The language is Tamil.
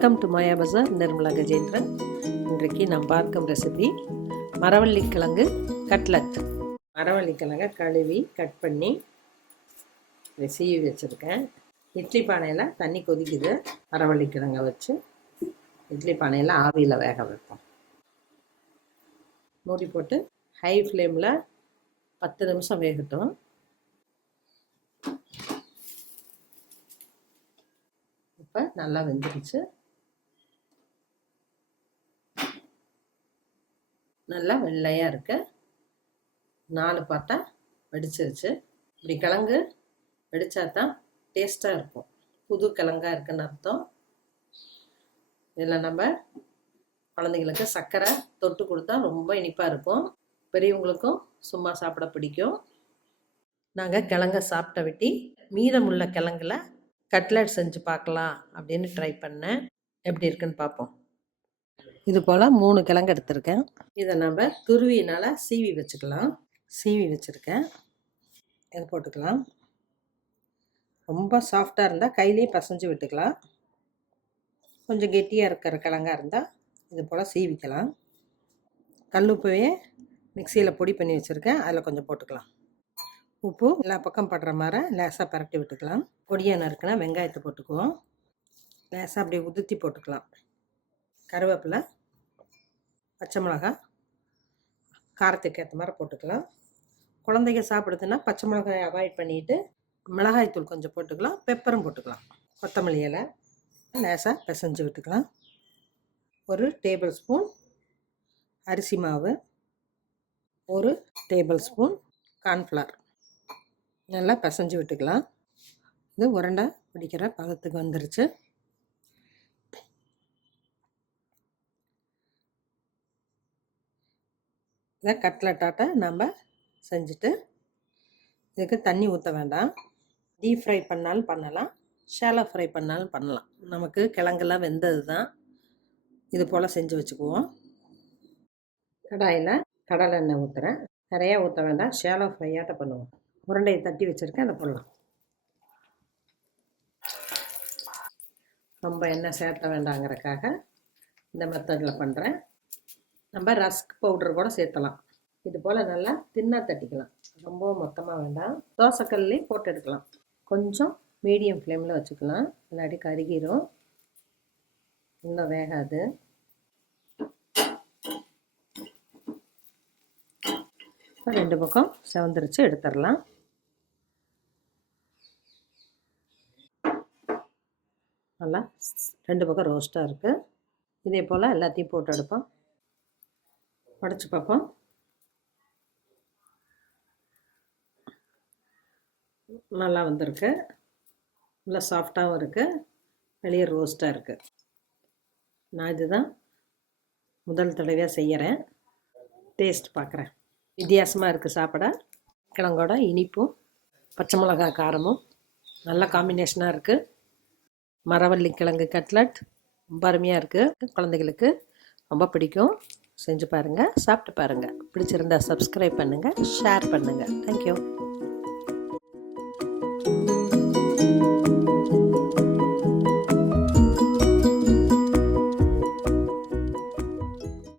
வெல்கம் டு மாயா பஜார். நிர்மலா கஜேந்திரன். இன்றைக்கு நாம் பார்க்கும் ரெசிபி மரவள்ளிக்கிழங்கு கட்லட். மரவள்ளிக்கிழங்கை கழுவி கட் பண்ணி சீவி வச்சுருக்கேன். இட்லி பானையில் தண்ணி கொதிக்குது. மரவள்ளிக்கிழங்கை வச்சு இட்லி பானையில் ஆவியில் வேக வைப்போம். மூடி போட்டு ஹை ஃப்ளேமில் 10 நிமிஷம் வேகட்டும். இப்போ நல்லா வெந்துருச்சு. நல்லா வெள்ளையாக இருக்கு. 4 பார்த்தா வெடிச்சிருச்சு. இப்படி கிழங்கு வெடிச்சா தான் டேஸ்ட்டாக இருக்கும். புது கிழங்கா இருக்குன்னு அர்த்தம். இதில் நம்ம குழந்தைங்களுக்கு சர்க்கரை தொட்டு கொடுத்தா ரொம்ப இனிப்பாக இருக்கும். பெரியவங்களுக்கும் சும்மா சாப்பிட பிடிக்கும். நாங்கள் கிழங்க சாப்பிட்ட விட்டி மீதமுள்ள கிழங்குல கட்லட் செஞ்சு பார்க்கலாம் அப்படின்னு ட்ரை பண்ணேன். எப்படி இருக்குன்னு பார்ப்போம். இது போல் 3 கிழங்கு எடுத்திருக்கேன். இதை நம்ம துருவினால் சீவி வச்சுக்கலாம். சீவி வச்சுருக்கேன். இதை போட்டுக்கலாம். ரொம்ப சாஃப்டாக இருந்தால் கையிலே பசைஞ்சு விட்டுக்கலாம். கொஞ்சம் கெட்டியாக இருக்கிற கிழங்கா இருந்தால் இது போல் சீவிக்கலாம். கல்லுப்பையே மிக்சியில் பொடி பண்ணி வச்சுருக்கேன். அதில் கொஞ்சம் போட்டுக்கலாம். உப்பு எல்லா பக்கம் படுற மாதிரி லேசாக பரட்டி விட்டுக்கலாம். பொடியாக நறுக்குனா வெங்காயத்தை போட்டுக்குவோம். லேசாக அப்படியே உதுத்தி போட்டுக்கலாம். கருவேப்பிலை, பச்சை மிளகாய் காரத்துக்கு ஏற்ற மாதிரி போட்டுக்கலாம். குழந்தைங்க சாப்பிடுதுன்னா பச்சை மிளகாய் அவாய்ட் பண்ணிவிட்டு மிளகாய்த்தூள் கொஞ்சம் போட்டுக்கலாம். பெப்பரும் போட்டுக்கலாம். கொத்தமல்லி இலை லேசாக பிசைஞ்சு விட்டுக்கலாம். 1 டேபிள் ஸ்பூன் அரிசி மாவு, 1 டேபிள் ஸ்பூன் கார்ன்ஃப்ளவர் நல்லா பிசைஞ்சு விட்டுக்கலாம். இது உருண்டை பிடிக்கிற பதத்துக்கு வந்துருச்சு. இதை கட்லட்டாட்ட நம்ம செஞ்சுட்டு இதுக்கு தண்ணி ஊற்ற வேண்டாம். டீப் ஃப்ரை பண்ணாலும் பண்ணலாம், ஷாலோ ஃப்ரை பண்ணாலும் பண்ணலாம். நமக்கு கிழங்கெல்லாம் வெந்தது தான். இது போல் செஞ்சு வச்சுக்குவோம். கடாயில் கடலை எண்ணெய் ஊற்றுறேன். நிறையா ஊற்ற வேண்டாம், ஷாலோ ஃப்ரையாட்ட பண்ணுவோம். உருண்டையை தட்டி வச்சுருக்கேன், அதை போடலாம். ரொம்ப எண்ணெய் சேர்த்த வேண்டாங்கிறக்காக இந்த மெத்தடில் பண்ணுறேன். நம்ம ரஸ்க் பவுடர் கூட சேர்த்தலாம். இது போல் நல்லா தின்னாக தட்டிக்கலாம். ரொம்ப மொத்தமாக வேண்டாம். தோசைக்கல்லையும் போட்டு எடுக்கலாம். கொஞ்சம் மீடியம் ஃப்ளேமில் வச்சுக்கலாம், இல்லாட்டி கருகிரும், இன்னும் வேகாது. இப்போ 2 பக்கம் செவந்துருச்சு, எடுத்துடலாம். நல்லா 2 பக்கம் ரோஸ்ட்டாக இருக்குது. இதே போல் எல்லாத்தையும் போட்டு எடுப்போம். உடச்சி பார்ப்போம். நல்லா வந்திருக்கு. நல்லா சாஃப்டாகவும் இருக்குது, வெளியே ரோஸ்ட்டாக இருக்குது. நான் இதுதான் முதல் தடவையாக செய்கிறேன். டேஸ்ட் பார்க்குறேன். வித்தியாசமாக இருக்குது சாப்பிட. கிழங்கோட இனிப்பும் பச்சை மிளகாய் காரமும் நல்ல காம்பினேஷனாக இருக்குது. மரவள்ளிக்கிழங்கு கட்லட் ரொம்ப அருமையாக இருக்குது. குழந்தைகளுக்கு ரொம்ப பிடிக்கும். செஞ்சு பாருங்கள், சாப்பிட்டு பாருங்கள். பிடிச்சிருந்தா சப்ஸ்கிரைப் பண்ணுங்கள், ஷேர் பண்ணுங்கள். தேங்க்யூ.